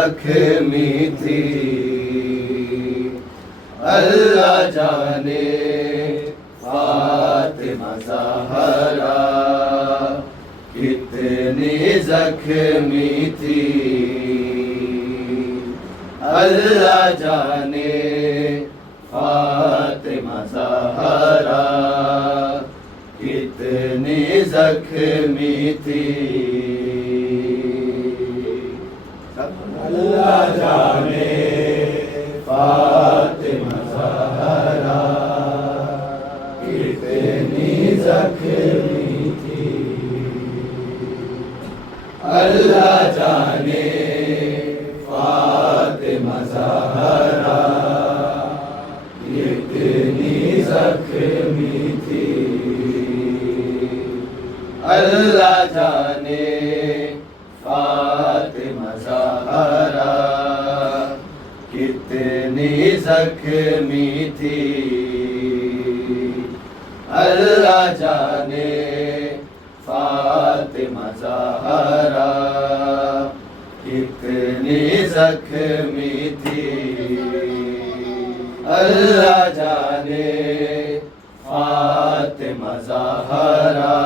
जख्मी थी। अल्लाह जाने फातिमा ज़हरा कितनी जख्मी थी। अल्लाह जाने फातिमा ज़हरा कितनी जख्मी थी। अल्लाह जाने फातिमा ज़हरा कितनी जख्मी थी। अल्लाह जाने फातिमा ज़हरा कितनी जख्मी थी। अल्लाह जाने फातिमा ज़हरा कितनी जख्मी थी। अल्लाह जाने फातिमा ज़हरा कितनी जख्मी थी। अल्लाह जाने फातिमा ज़हरा कितनी जख्मी थी। अल्लाह जाने फातिमा ज़हरा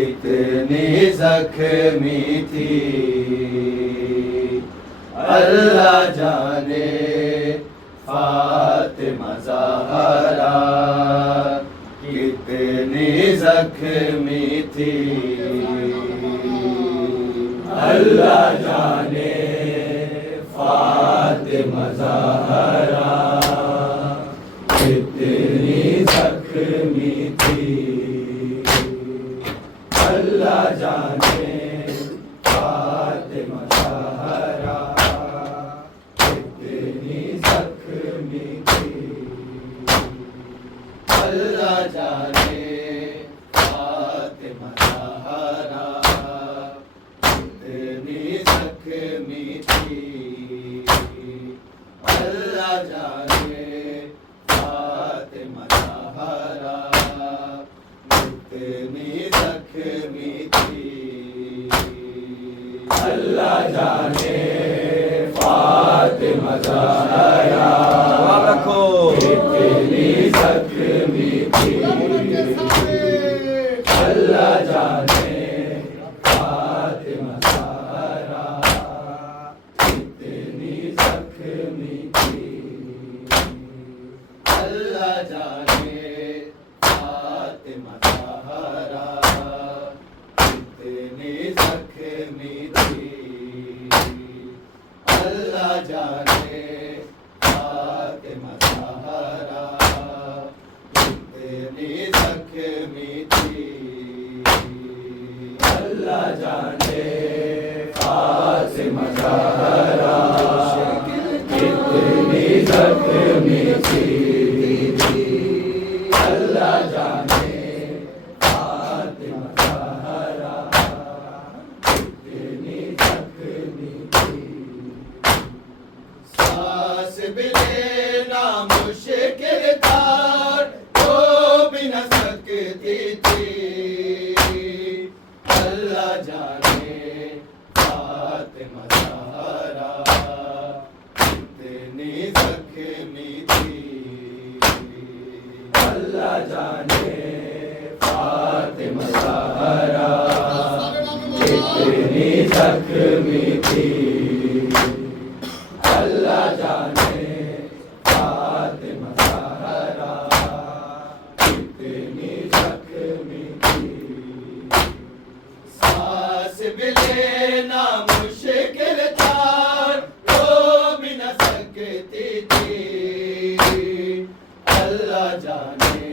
कितनी जख्मी थी। अल्लाह जाने फातिमा ज़हरा कितनी जख्मी थी। अल्लाह जाने फातिमा ज़हरा कितनी जख्मी थी। अल्लाह जाने फातिमा ज़हरा कितनी जख्मी थी। अल्लाह जाने फातिमा ज़हरा कितनी जख्मी थी। अल्लाह जाने फातिमा ज़हरा रखो कितनी जख्मी थी। अल्लाह जाने फातिमा ज़हरा कितनी जख्मी थी। अल्लाह जाने फातिमा ज़हरा कितनी जख्मी थी। अल्लाह जाने फातिमा ज़हरा कितनी जख्मी थी। अल्लाह जाने फातिमा ज़हरा कितनी जख्मी थी। अल्लाह जाने फातिमा ज़हरा कितनी जख्मी थी। सांस भी लेना मुश्किल था तो भी न सकती थी। अल्लाह जाने फातिमा ज़हरा कितनी जख्मी थी। अल्लाह जाने फातिमा ज़हरा कितनी जख्मी थी। अल्लाह जाने फातिमा ज़हरा कितनी जख्मी थी। सांस भी लेना मुश्किल था तो भी न सकती थी। अल्लाह जाने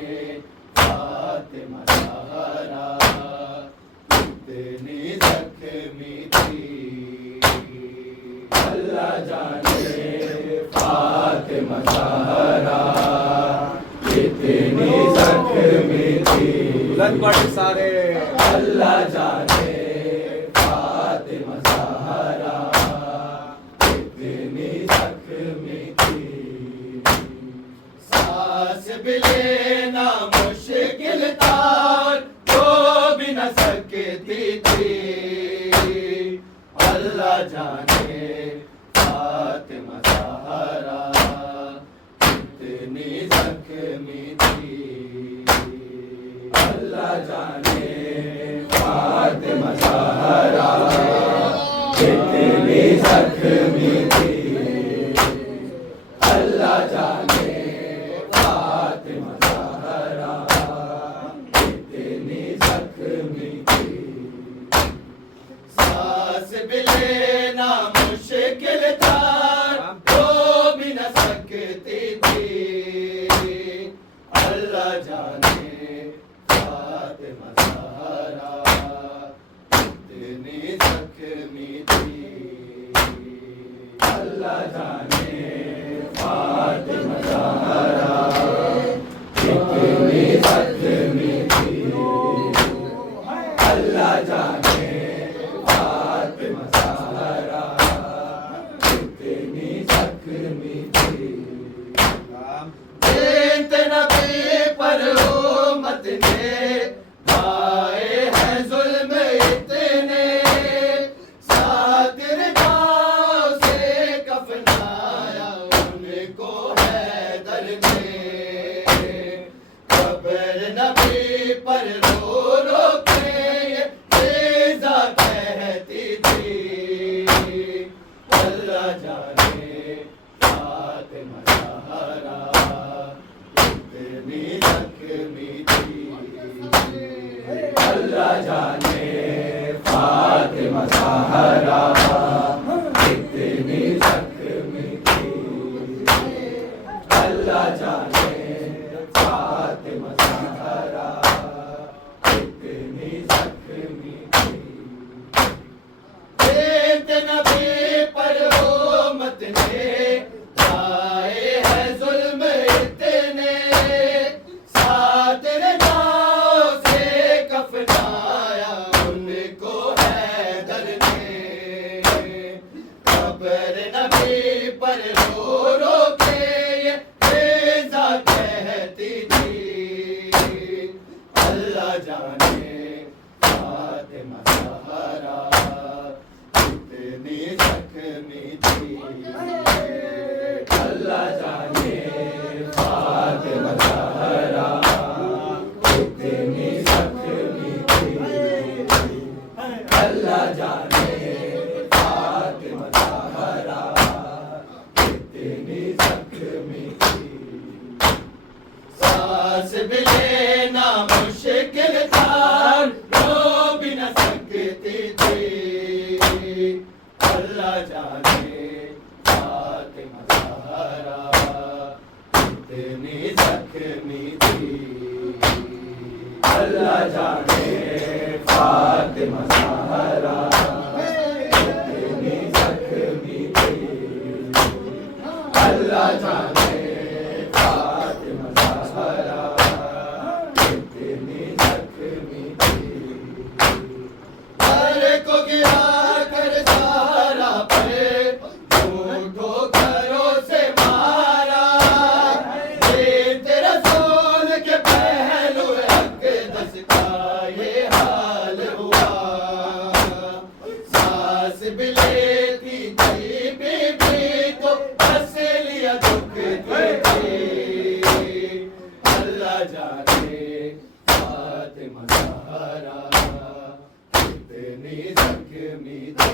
फातिमा ज़हरा कितनी जख्मी थी। अल्लाह जाने फातिमा ज़हरा कितनी जख्मी थी। बुलंद पढ़ सारे। अल्लाह जाने फातिमा ज़हरा कितनी जख्मी थी। सांस भी लेना मुश्किल था तो भी न सकती थी। अल्लाह जाने अल्लाह जाने फातिमा ज़हरा कितनी ज़ख्मी थी। अल्लाह जाने फातिमा ज़हरा कितनी ज़ख्मी थी। बेंत नबी पर उम्मत ने ढाए हैं जुल्म इतने, सातिर गाँव से कफनाया उनको हैदर ने। कब्र नबी पर रो रो के ये फिजा कहती थी। अल्लाह जाने फातिमा ज़हरा कितनी ज़ख्मी थी। अल्लाह जाने फातिमा ज़हरा कितनी ज़ख्मी थी। अल्लाह जाने फातिमा ज़हरा कितनी ज़ख्मी थी। बेंत नबी पर उम्मत ने ढाए हैं जुल्म इतने, सातिर गाँव से कफनाया उनको हैदर ने। कब्र नबी पर रो रो के ये फिजा कहती थी। अल्लाह जाने फातिमा ज़हरा कितनी ज़ख्मी थी। अल्लाह जाने फातिमा ज़हरा कितनी ज़ख्मी थी। अल्लाह जाने फातिमा ज़हरा कितनी ज़ख्मी थी। सांस भी लेना मुश्किल था, रो भी न सकती थी। अल्लाह जाने फातिमा ज़हरा कितनी ज़ख्मी थी। अल्लाह जाने फातिमा ज़हरा कितनी ज़ख्मी थी। अल्लाह जाने फातिमा ज़हरा कितनी ज़ख्मी थी। हर को गिरा कर ज़हरा पे झूठो घरों से मारा। ये तेरा रसूल के पहलू अक़दस का ये हाल हुआ। सांस भी लेती थी बीबी तो हंस लिया दुखती थी। अल्लाह जाने फातिमा ज़हरा कितनी ज़ख्मी थी।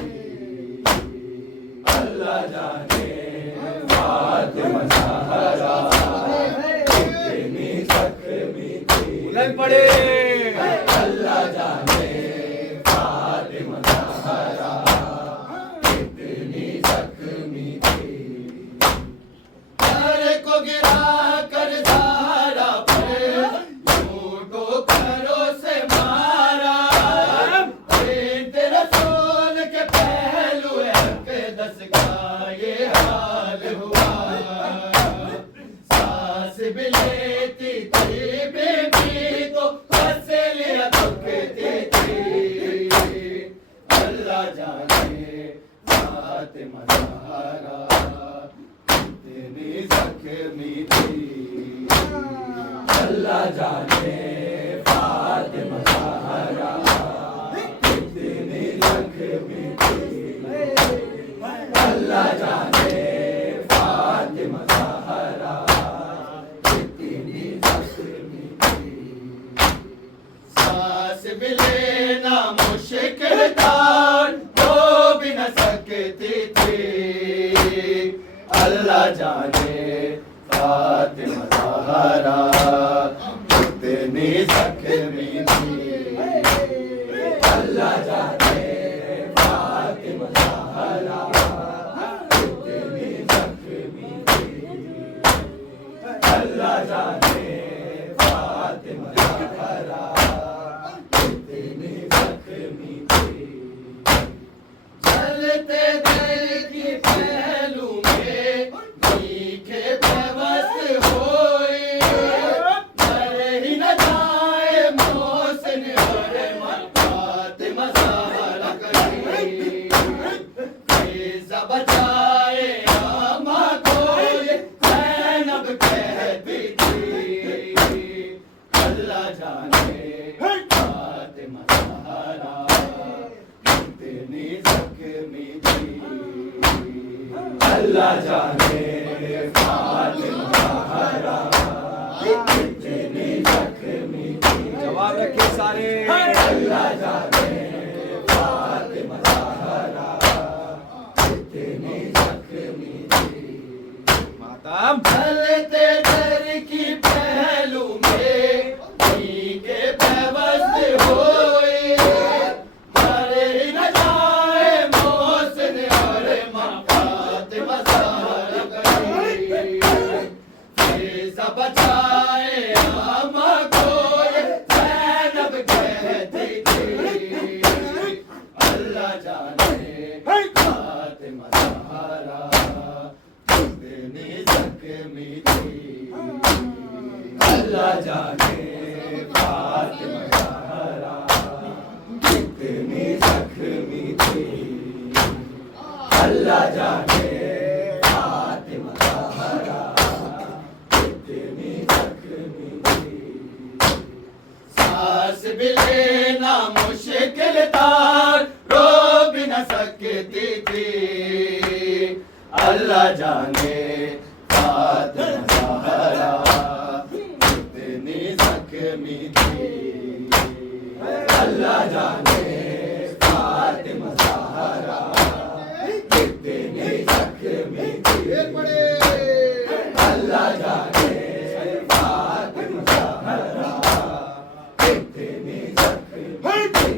अल्लाह जाने फातिमा ज़हरा कितनी ज़ख्मी थी। बुलंद पड़े। अल्लाह जाने फातिमा ज़हरा कितनी ज़ख्मी थी। हर को गिरा कर ज़हरा पर झूठो घरों से मारा। तेरे रसूल के पहलू अक़दस का ये हाल हुआ। सांस भी लेती थी बीबी तो हंस लिया दुखती थी। अल्लाह जाने फातिमा ज़हरा कितनी ज़ख्मी थी। अल्लाह जाने फातिमा ज़हरा कितनी ज़ख्मी थी। अल्लाह जाने फातिमा ज़हरा कितनी ज़ख्मी थी। सांस भी लेना मुश्किल था, रो भी न सकती थी। अल्लाह जाने फातिमा ज़हरा कितनी ज़ख्मी थी। अल्लाह जाने फातिमा ज़हरा कितनी ज़ख्मी थी। अल्लाह जाने फातिमा ज़हरा कितनी ज़ख्मी थी। चलते दिल की पहलू जवाब रखे सारे। अल्लाह जाने फातिमा ज़हरा कितनी ज़ख्मी थी। मातम चलते दर की पहलू में के बेबस होए, हरे न जाए मोहसिन और माँ फातिमा ज़हरा गई। सब बचाए आमा को ज़ैनब कहती थी। अल्लाह जाने फातिमा ज़हरा कितनी ज़ख्मी थी। अल्लाह जाने फातिमा ज़हरा कितनी ज़ख्मी थी। अल्लाह जाने फातिमा ज़हरा कितनी ज़ख्मी थी। सांस भी लेना मुश्किल था, रो भी न सकती थी। अल्लाह जाने फातिमा ज़हरा कितनी ज़ख्मी थी। अल्लाह जाने फातिमा ज़हरा कितनी ज़ख्मी थी। अल्लाह जाने फातिमा ज़हरा कितनी ज़ख्मी थी।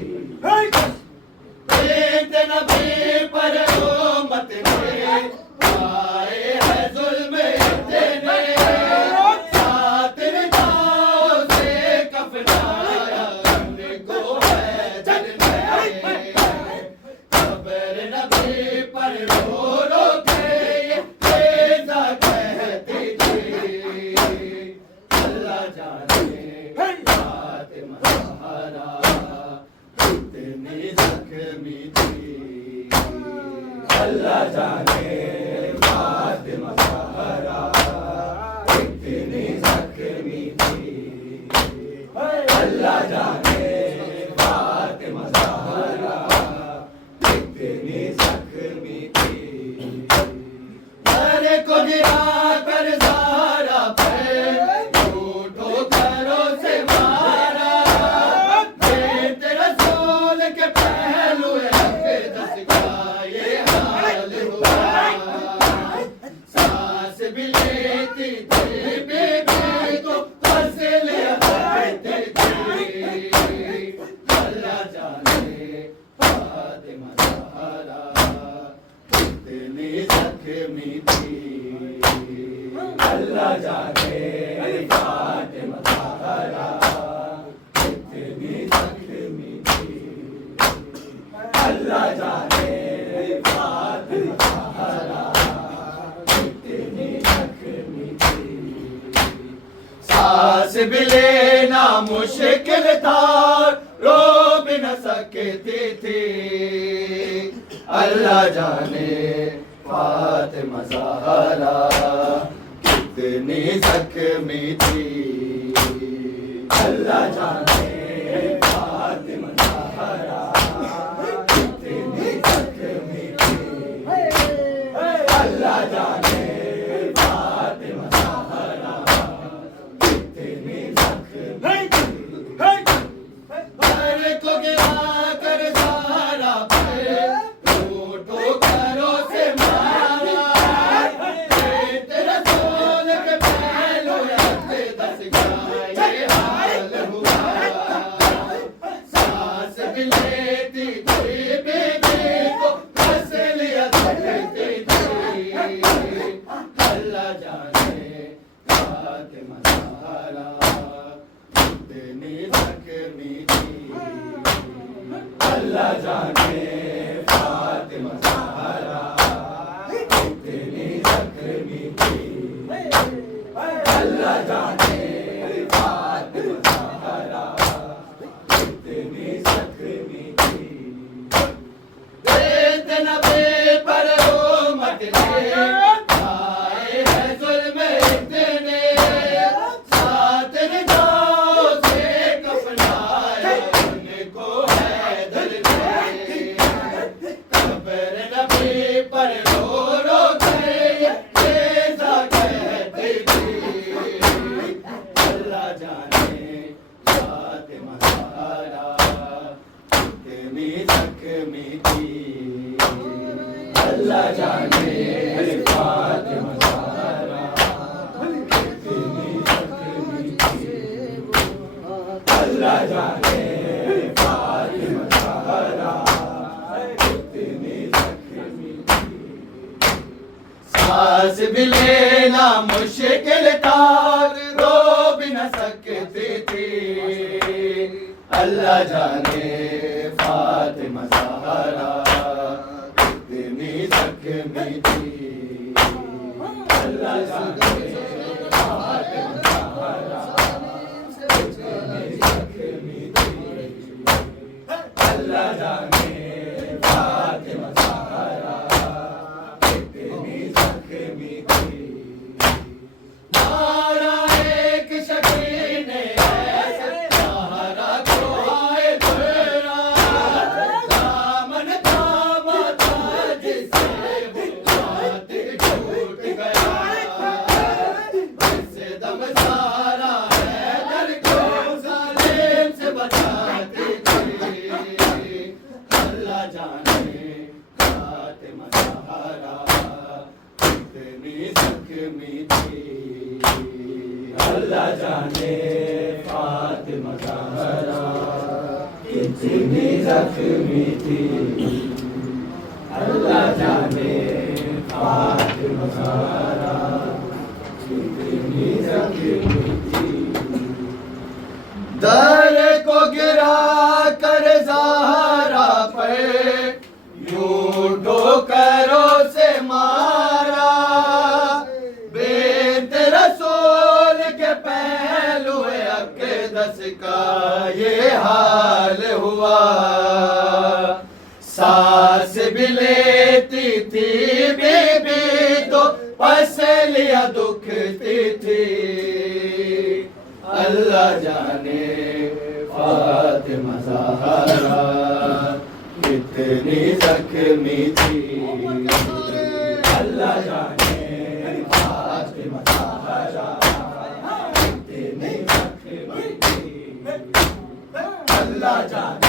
बेटे नबी पर उम्मत ने आए है जुल्म इतने, सातिर जाओ से कफनाया उनको है जलने। खबर नबी पर रो रो के ये तेजा कहती थी। अल्लाह जाने फातिमा ज़हरा कितनी ज़ख्मी थी। अल्लाह जाने फातिमा ज़हरा कितनी ज़ख्मी थी। अल्लाह जाने फातिमा ज़हरा कितनी ज़ख्मी थी। अरे को गिरा कर ज़हरा पे झूठो घरों से मारा। बेटे रसूल के पहलू अक़दस का ये हाल हुआ। सांस भी लेती थी बीबी तो फसलियाँ करती थी। अल्लाह जाने फातिमा ज़हरा कितनी ज़ख्मी थी। अल्लाह जाने फातिमा ज़हरा कितनी ज़ख्मी थी। अल्लाह जाने फातिमा ज़हरा कितनी ज़ख्मी थी। सांस भी लेना मुश्किल था, रो भी न सकती थी। अल्लाह जाने फातिमा ज़हरा कितनी ज़ख्मी थी। अल्लाह जाने फातिमा ज़हरा कितनी ज़ख्मी थी। अल्लाह जाने फातिमा ज़हरा कितनी ज़ख्मी थी। घर को गिरा कर ज़हरा पे झूठो घरों से मारा। बेटे रसूल के पहलू अक़दस का ये हाल हुआ। सांस भी लेती थी बीबी तो फसलियाँ करती थी। अल्लाह जाने फातिमा ज़हरा कितनी ज़ख्मी थी। अल्लाह जाने फातिमा ज़हरा कितनी ज़ख्मी थी। अल्लाह जाने फातिमा ज़हरा कितनी ज़ख्मी थी। बेटे नबी पर उम्मत ने आए है जुल्म इतने, सातिर जाओ से कफनाया उनको है जलने। खबर नबी पर रो रो के ये सांस भी लेना मुश्किल था, रो भी न सकती थी। अल्लाह जाने फातिमा ज़हरा कितनी ज़ख्मी थी। अल्लाह जाने फातिमा ज़हरा कितनी ज़ख्मी थी। अल्लाह जाने फातिमा ज़हरा कितनी ज़ख्मी थी। मारा एक शकीर ने ऐसे ज़हरा को आए तेरा, दामन थामा था जिसे वो खातिर टूट गया। जिससे दम सारा हैदर को जालिम से बचाती थी। अल्लाह जाने फातिमा ज़हरा कितनी ज़ख्मी थी। अल्लाह जाने फातिमा ज़हरा कितनी ज़ख्मी थी। अल्लाह जाने फातिमा ज़हरा कितनी ज़ख्मी थी। दर को गिरा कर ज़हरा पे यूं ठोकरों से मारा। बेंत रसूल के पहलू अक़दस का ये हाल हुआ। सांस भी लेती थी बीबी तो पसलियाँ दुखती थी। अल्लाह जाने फातिमा ज़हरा कितनी ज़ख्मी थी। अल्लाह जाने फातिमा ज़हरा कितनी ज़ख्मी थी। अल्लाह जाने